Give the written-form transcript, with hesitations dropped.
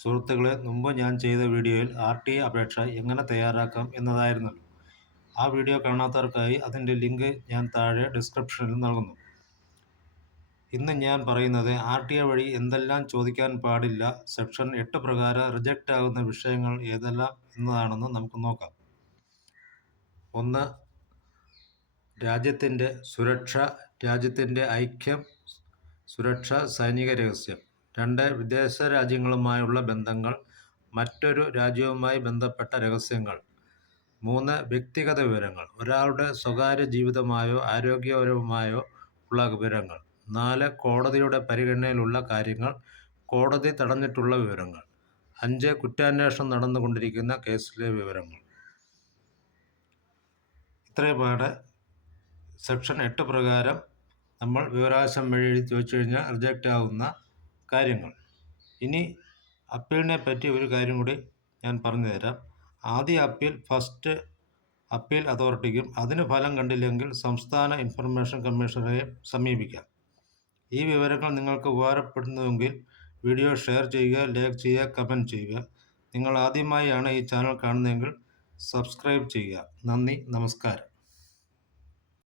സുഹൃത്തുക്കളെ, മുമ്പ് ഞാൻ ചെയ്ത വീഡിയോയിൽ RTA അപേക്ഷ എങ്ങനെ തയ്യാറാക്കാം എന്നതായിരുന്നല്ലോ. ആ വീഡിയോ കാണാത്തവർക്കായി അതിൻ്റെ ലിങ്ക് ഞാൻ താഴെ ഡിസ്ക്രിപ്ഷനിൽ നൽകുന്നു. ഇന്ന് ഞാൻ പറയുന്നത് RTA വഴി എന്തെല്ലാം ചോദിക്കാൻ പാടില്ല, സെക്ഷൻ 8 പ്രകാരം റിജക്റ്റ് ആകുന്ന വിഷയങ്ങൾ ഏതെല്ലാം എന്നതാണെന്ന് നമുക്ക് നോക്കാം. 1. രാജ്യത്തിൻ്റെ സുരക്ഷ, രാജ്യത്തിൻ്റെ ഐക്യം, സുരക്ഷ, സൈനിക രഹസ്യം. 2. വിദേശ രാജ്യങ്ങളുമായുള്ള ബന്ധങ്ങൾ, മറ്റൊരു രാജ്യവുമായി ബന്ധപ്പെട്ട രഹസ്യങ്ങൾ. 3. വ്യക്തിഗത വിവരങ്ങൾ, ഒരാളുടെ സ്വകാര്യ ജീവിതമായോ ആരോഗ്യപരമായോ ഉള്ള വിവരങ്ങൾ. 4. കോടതിയുടെ പരിഗണനയിലുള്ള കാര്യങ്ങൾ, കോടതി തടഞ്ഞിട്ടുള്ള വിവരങ്ങൾ. 5. കുറ്റാന്വേഷണം നടന്നുകൊണ്ടിരിക്കുന്ന കേസിലെ വിവരങ്ങൾ. ഇത്രയുമാണ് സെക്ഷൻ 8 പ്രകാരം നമ്മൾ വിവരാവകാശം വഴി എഴുതി ചോദിച്ചു കഴിഞ്ഞാൽ റിജക്റ്റ് ആകുന്ന കാര്യങ്ങൾ. ഇനി അപ്പീലിനെ പറ്റി ഒരു കാര്യം കൂടി ഞാൻ പറഞ്ഞു തരാം. ആദ്യ അപ്പീൽ ഫസ്റ്റ് അപ്പീൽ അതോറിറ്റിക്കും, അതിന് ഫലം കണ്ടില്ലെങ്കിൽ സംസ്ഥാന ഇൻഫർമേഷൻ കമ്മീഷണറെ സമീപിക്കാം. ഈ വിവരങ്ങൾ നിങ്ങൾക്ക് ഉപകാരപ്പെടുന്നുവെങ്കിൽ വീഡിയോ ഷെയർ ചെയ്യുക, ലൈക്ക് ചെയ്യുക, കമൻറ്റ് ചെയ്യുക. നിങ്ങൾ ആദ്യമായാണ് ഈ ചാനൽ കാണുന്നതെങ്കിൽ സബ്സ്ക്രൈബ് ചെയ്യുക. നന്ദി, നമസ്കാരം.